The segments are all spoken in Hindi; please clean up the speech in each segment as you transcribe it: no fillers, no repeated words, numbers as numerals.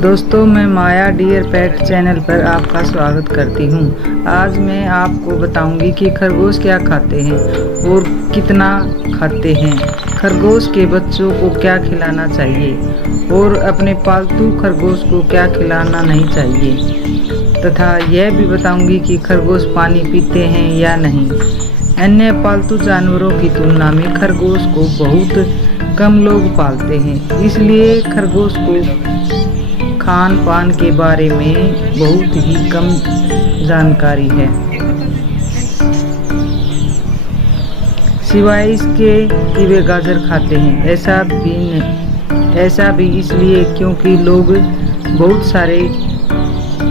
दोस्तों, मैं माया डियर पेट चैनल पर आपका स्वागत करती हूँ। आज मैं आपको बताऊंगी कि खरगोश क्या खाते हैं और कितना खाते हैं, खरगोश के बच्चों को क्या खिलाना चाहिए और अपने पालतू खरगोश को क्या खिलाना नहीं चाहिए, तथा यह भी बताऊंगी कि खरगोश पानी पीते हैं या नहीं। अन्य पालतू जानवरों की तुलना में खरगोश को बहुत कम लोग पालते हैं, इसलिए खरगोश को खान पान के बारे में बहुत ही कम जानकारी है। सिवाय इसके कि वे गाजर खाते हैं, ऐसा भी इसलिए क्योंकि लोग बहुत सारे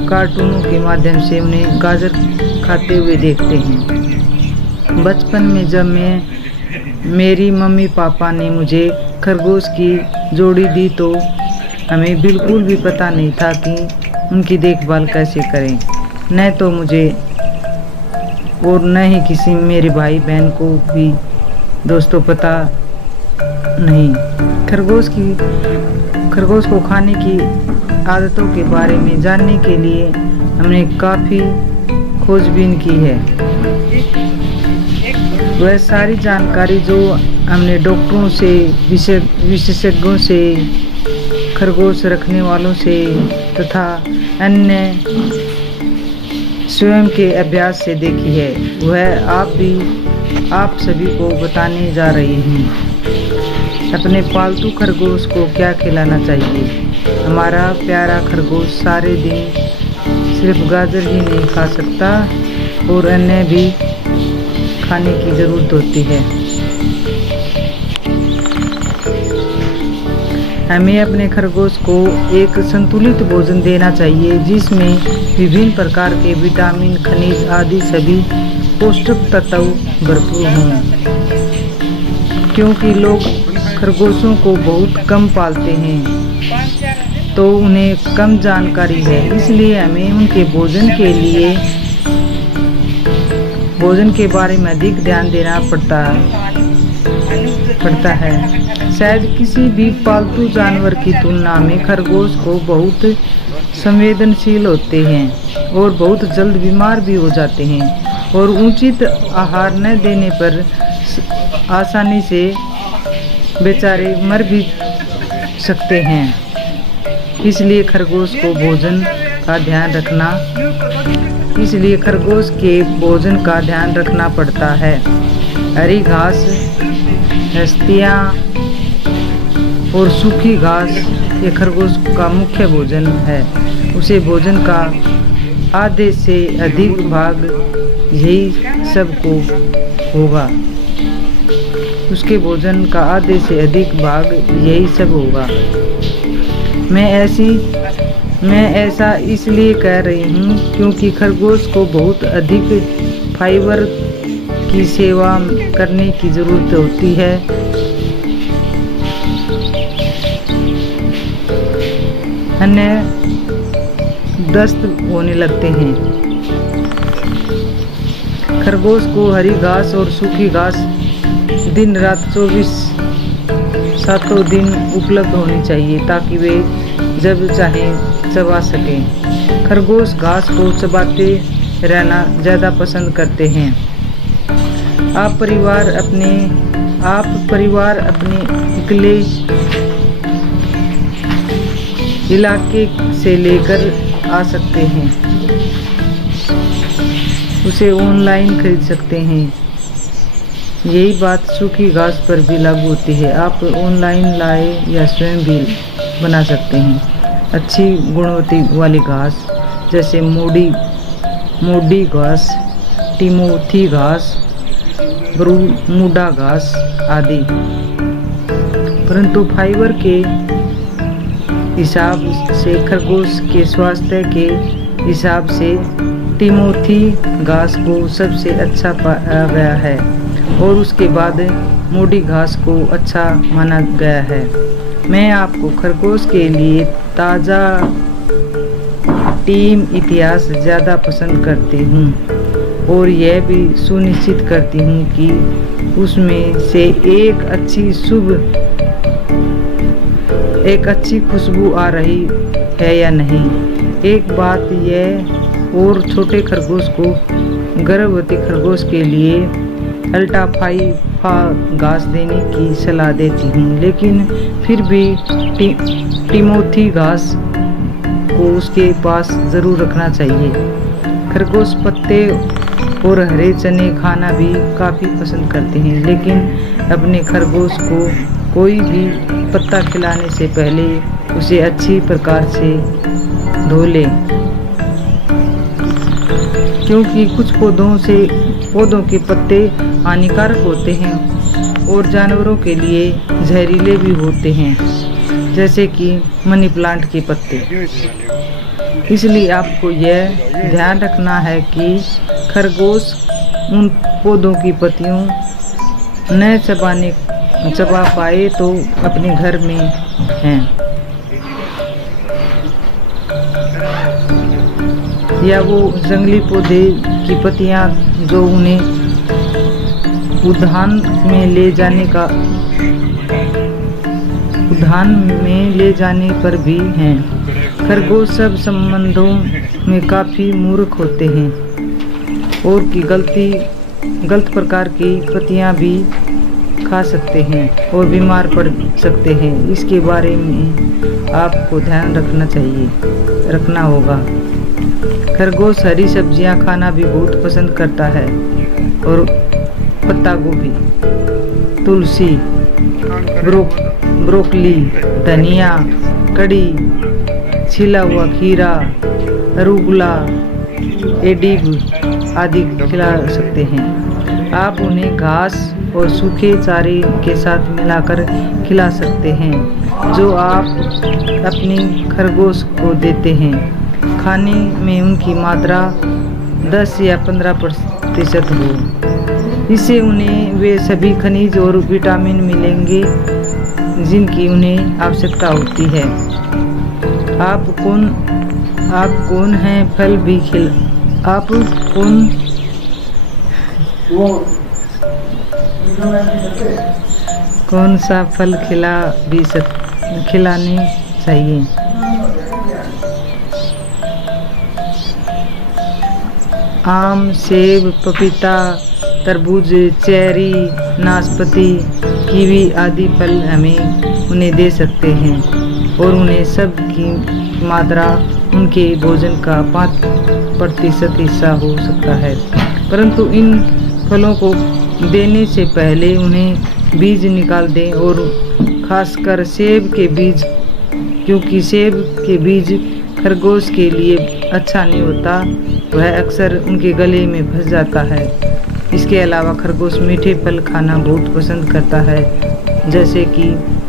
कार्टूनों के माध्यम से उन्हें गाजर खाते हुए देखते हैं। बचपन में जब मेरी मम्मी पापा ने मुझे खरगोश की जोड़ी दी तो हमें बिल्कुल भी पता नहीं था कि उनकी देखभाल कैसे करें। न तो मुझे और न ही किसी मेरे भाई बहन को भी दोस्तों पता नहीं। खरगोश को खाने की आदतों के बारे में जानने के लिए हमने काफ़ी खोजबीन की है। वह सारी जानकारी जो हमने डॉक्टरों से, विशेषज्ञों से, खरगोश रखने वालों से तथा अन्य स्वयं के अभ्यास से देखी है, वह आप सभी को बताने जा रही हूँ। अपने पालतू खरगोश को क्या खिलाना चाहिए। हमारा प्यारा खरगोश सारे दिन सिर्फ गाजर ही नहीं खा सकता और अन्य भी खाने की ज़रूरत होती है। हमें अपने खरगोश को एक संतुलित भोजन देना चाहिए जिसमें विभिन्न प्रकार के विटामिन, खनिज आदि सभी पौष्टिक तत्व भरपूर हों। क्योंकि लोग खरगोशों को बहुत कम पालते हैं तो उन्हें कम जानकारी है, इसलिए हमें उनके भोजन के बारे में अधिक ध्यान देना पड़ता है। शायद किसी भी पालतू जानवर की तुलना में खरगोश को बहुत संवेदनशील होते हैं और बहुत जल्द बीमार भी हो जाते हैं और उचित आहार न देने पर आसानी से बेचारे मर भी सकते हैं। इसलिए खरगोश के भोजन का ध्यान रखना पड़ता है। हरी घास, हस्तियाँ और सूखी घास ये खरगोश का मुख्य भोजन है। उसे भोजन का आधे से अधिक भाग यही सब को होगा। उसके भोजन का आधे से अधिक भाग यही सब होगा। मैं ऐसा इसलिए कह रही हूँ क्योंकि खरगोश को बहुत अधिक फाइबर की सेवा करने की ज़रूरत होती है। अन्य दस्त होने लगते हैं। खरगोश को हरी घास और सूखी घास दिन रात 24 सातों दिन उपलब्ध होनी चाहिए ताकि वे जब चाहें चबा सकें। खरगोश घास को चबाते रहना ज़्यादा पसंद करते हैं। आप परिवार अपने निकले इलाके से लेकर आ सकते हैं, उसे ऑनलाइन खरीद सकते हैं। यही बात सूखी घास पर भी लागू होती है। आप ऑनलाइन लाए या स्वयं भी बना सकते हैं। अच्छी गुणवत्ता वाली घास जैसे मोडी घास, टिमोथी घास, बरमूडा घास आदि। परंतु फाइबर के हिसाब से, खरगोश के स्वास्थ्य के हिसाब से टिमोथी घास को सबसे अच्छा पाया गया है और उसके बाद मोडी घास को अच्छा माना गया है। मैं आपको खरगोश के लिए ताज़ा टीम इतिहास ज़्यादा पसंद करती हूँ और यह भी सुनिश्चित करती हूँ कि उसमें से एक एक अच्छी खुशबू आ रही है या नहीं। एक बात यह और छोटे खरगोश को गर्भवती खरगोश के लिए अल्टाफाइफा घास देने की सलाह देती हूँ, लेकिन फिर भी टिमोथी घास को उसके पास ज़रूर रखना चाहिए। खरगोश पत्ते और हरे चने खाना भी काफ़ी पसंद करते हैं, लेकिन अपने खरगोश को कोई भी पत्ता खिलाने से पहले उसे अच्छी प्रकार से धो लें, क्योंकि कुछ पौधों के पत्ते हानिकारक होते हैं और जानवरों के लिए जहरीले भी होते हैं, जैसे कि मनी प्लांट के पत्ते। इसलिए आपको यह ध्यान रखना है कि खरगोश उन पौधों की पत्तियों न चबा पाए तो अपने घर में हैं, या वो जंगली पौधे की पत्तियां जो उन्हें उद्यान में ले जाने पर भी हैं। खरगोश सब संबंधों में काफ़ी मूर्ख होते हैं और की गलत प्रकार की पत्तियां भी खा सकते हैं और बीमार पड़ सकते हैं। इसके बारे में आपको ध्यान रखना होगा। खरगोश हरी सब्जियां खाना भी बहुत पसंद करता है और पत्ता गोभी, तुलसी, ब्रोकली, धनिया, कड़ी, छिला हुआ खीरा, अरुगुला, एडिब आदि खिला सकते हैं। आप उन्हें घास और सूखे चारे के साथ मिलाकर खिला सकते हैं जो आप अपनी खरगोश को देते हैं। खाने में उनकी मात्रा 10 या 15% हो। इससे उन्हें वे सभी खनिज और विटामिन मिलेंगे जिनकी उन्हें आवश्यकता होती है। आप कौन हैं फल भी आप कौन सा फल खिलाने चाहिए। आम, सेब, पपीता, तरबूज, चेरी, नाशपाती, कीवी आदि फल हमें उन्हें दे सकते हैं और उन्हें सब की मात्रा उनके भोजन का 5% हिस्सा हो सकता है। परंतु इन फलों को देने से पहले उन्हें बीज निकाल दें, और खासकर सेब के बीज, क्योंकि सेब के बीज खरगोश के लिए अच्छा नहीं होता, वह अक्सर उनके गले में फंस जाता है। इसके अलावा खरगोश मीठे फल खाना बहुत पसंद करता है, जैसे कि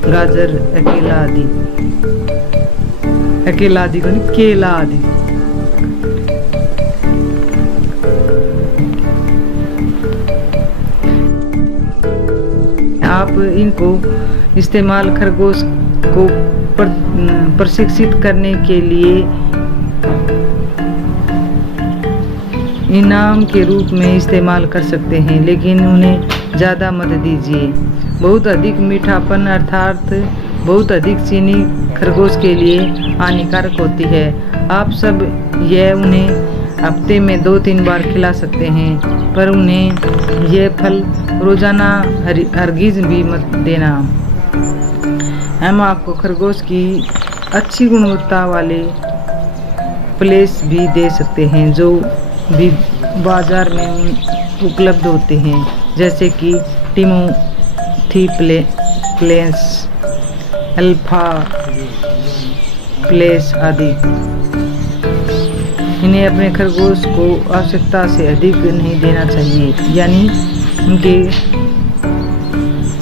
गाजर, केला आदि। आप इनको इस्तेमाल खरगोश को प्रशिक्षित करने के लिए इनाम के रूप में इस्तेमाल कर सकते हैं, लेकिन उन्हें ज़्यादा मत दीजिए। बहुत अधिक मीठापन अर्थात बहुत अधिक चीनी खरगोश के लिए हानिकारक होती है। आप सब यह उन्हें हफ्ते में 2-3 बार खिला सकते हैं, पर उन्हें यह फल रोज़ाना हरगिज भी मत देना। हम आपको खरगोश की अच्छी गुणवत्ता वाले प्लेस भी दे सकते हैं जो भी बाजार में उपलब्ध होते हैं, जैसे कि टिमोथी प्लेस, अल्फा प्लेस आदि। इन्हें अपने खरगोश को आवश्यकता से अधिक नहीं देना चाहिए, यानी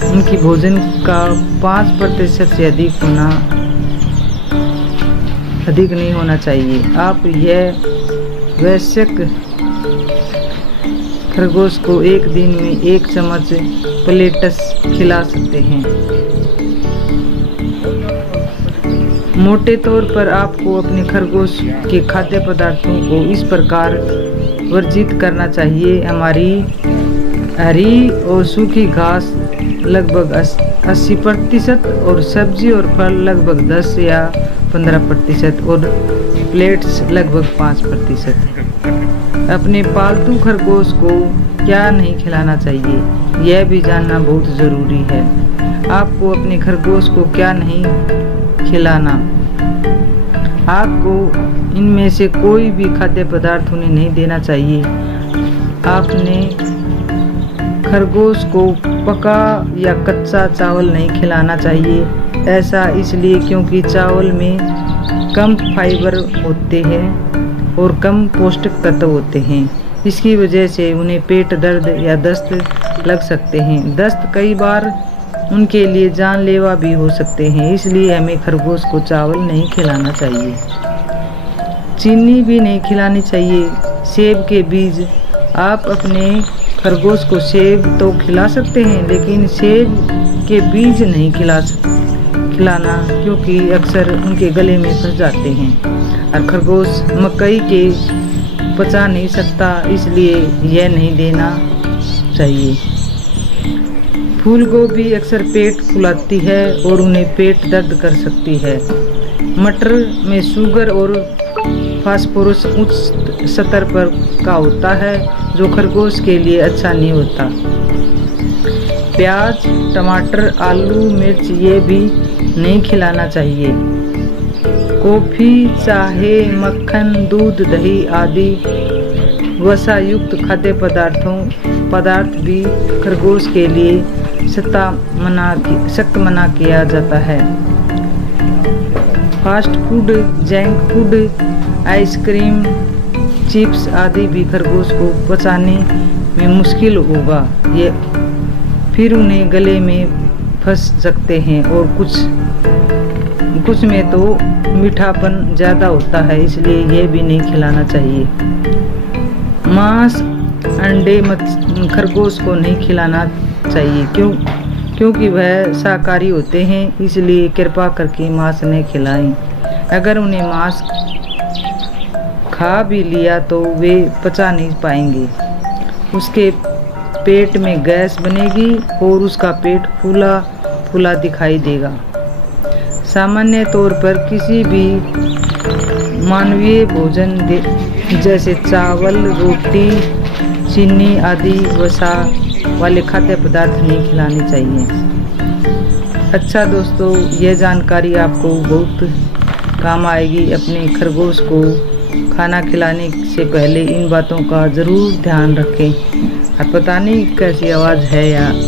उनकी भोजन का 5% से अधिक नहीं होना चाहिए। आप यह वयस्क खरगोश को एक दिन में 1 चम्मच प्लेटस खिला सकते हैं। मोटे तौर पर आपको अपने खरगोश के खाद्य पदार्थों को इस प्रकार वर्जित करना चाहिए। हरी और सूखी घास लगभग 80% और सब्जी और फल लगभग 10 या 15% और प्लेट्स लगभग 5%। अपने पालतू खरगोश को क्या नहीं खिलाना चाहिए, यह भी जानना बहुत ज़रूरी है। आपको अपने खरगोश को क्या नहीं खिलाना, आपको इनमें से कोई भी खाद्य पदार्थ उन्हें नहीं देना चाहिए। आपने खरगोश को पका या कच्चा चावल नहीं खिलाना चाहिए। ऐसा इसलिए क्योंकि चावल में कम फाइबर होते हैं और कम पौष्टिक तत्व होते हैं। इसकी वजह से उन्हें पेट दर्द या दस्त लग सकते हैं। दस्त कई बार उनके लिए जानलेवा भी हो सकते हैं, इसलिए हमें खरगोश को चावल नहीं खिलाना चाहिए। चीनी भी नहीं खिलानी चाहिए। सेब के बीज, आप अपने खरगोश को सेब तो खिला सकते हैं, लेकिन सेब के बीज नहीं खिलाना, क्योंकि अक्सर उनके गले में फंस जाते हैं। और खरगोश मकई के पचा नहीं सकता, इसलिए यह नहीं देना चाहिए। फूल गोभी अक्सर पेट फुलाती है और उन्हें पेट दर्द कर सकती है। मटर में शुगर और फास्फोरस उच्च स्तर पर का होता है, जो खरगोश के लिए अच्छा नहीं होता। प्याज, टमाटर, आलू, मिर्च ये भी नहीं खिलाना चाहिए। कॉफ़ी, चाहे, मक्खन, दूध, दही आदि वसा युक्त खाद्य पदार्थ भी खरगोश के लिए सख्त मना किया जाता है। Fast food, junk food, ice cream, chips आदि भी खरगोश को पचाने में मुश्किल होगा। ये फिर उन्हें गले में फंस सकते हैं और कुछ में तो मीठापन ज़्यादा होता है, इसलिए यह भी नहीं खिलाना चाहिए। मांस, अंडे खरगोश को नहीं खिलाना चाहिए क्योंकि वह शाकाहारी होते हैं, इसलिए कृपा करके मांस नहीं खिलाएं। अगर उन्हें मांस खा भी लिया तो वे पचा नहीं पाएंगे। उसके पेट में गैस बनेगी और उसका पेट फूला फूला दिखाई देगा। सामान्य तौर पर किसी भी मानवीय भोजन जैसे चावल, रोटी, चीनी आदि वसा वाले खाद्य पदार्थ नहीं खिलाने चाहिए। अच्छा दोस्तों, यह जानकारी आपको बहुत काम आएगी। अपने खरगोश को खाना खिलाने से पहले इन बातों का ज़रूर ध्यान रखें। और पता नहीं कैसी आवाज़ है यार।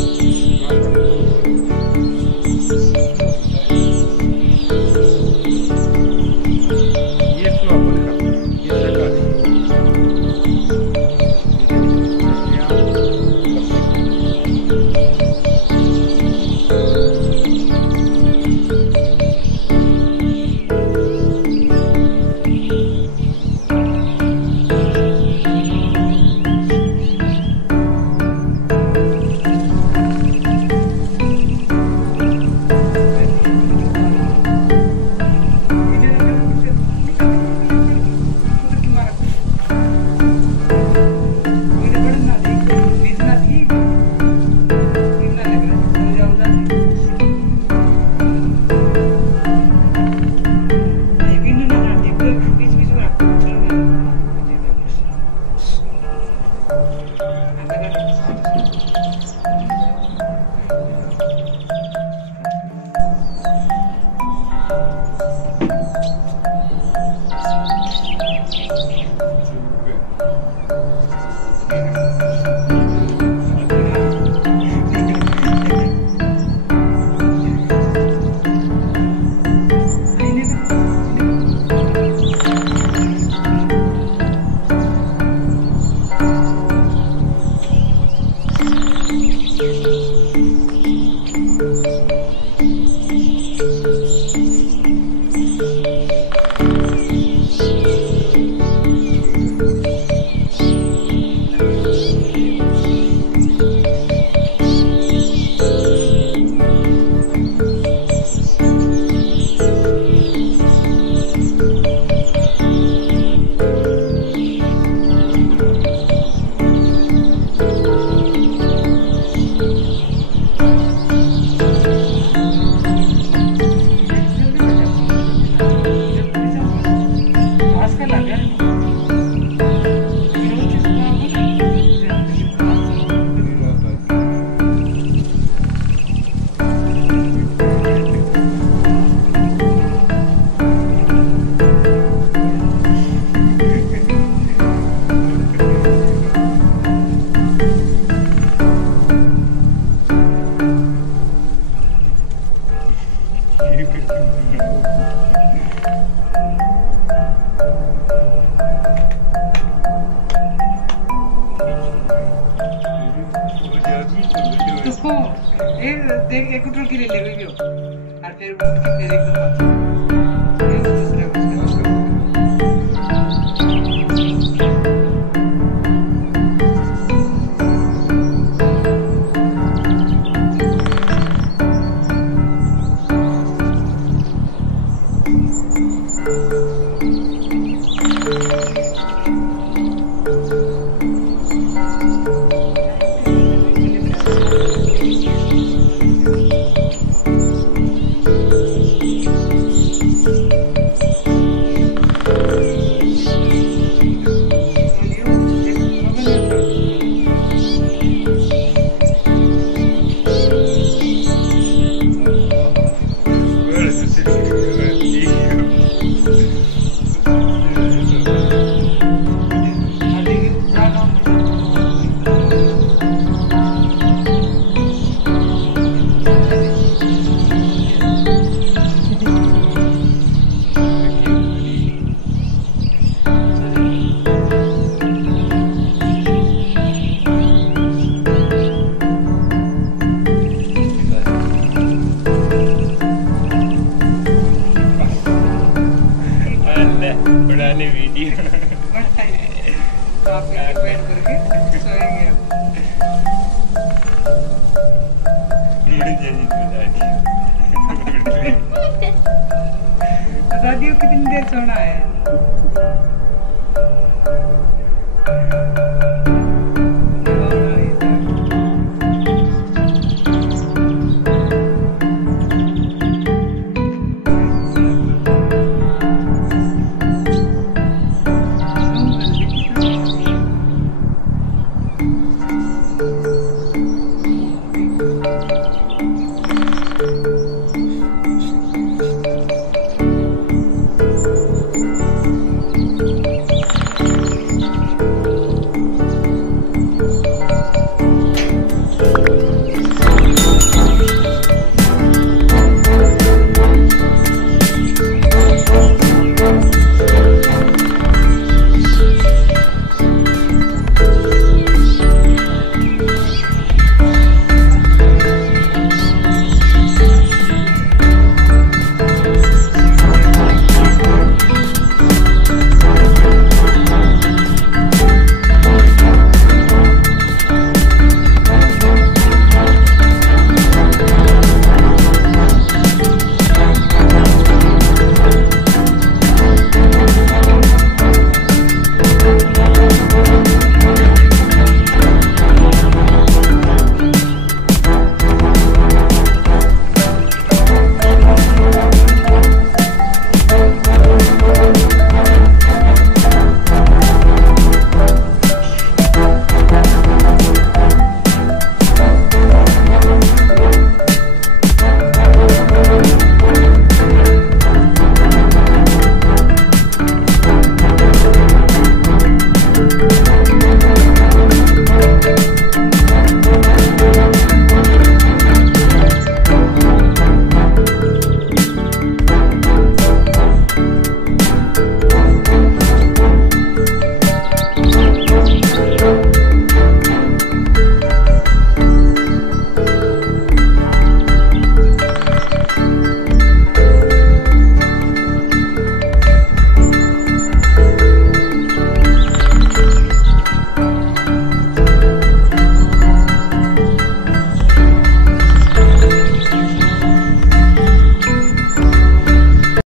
तो एक देख एक कुटल की ले ले वीडियो और फिर वो फिर एकदम बनाने वीडियो आप वेट करके सोएंगे बता दियो कितनी देर सोना है।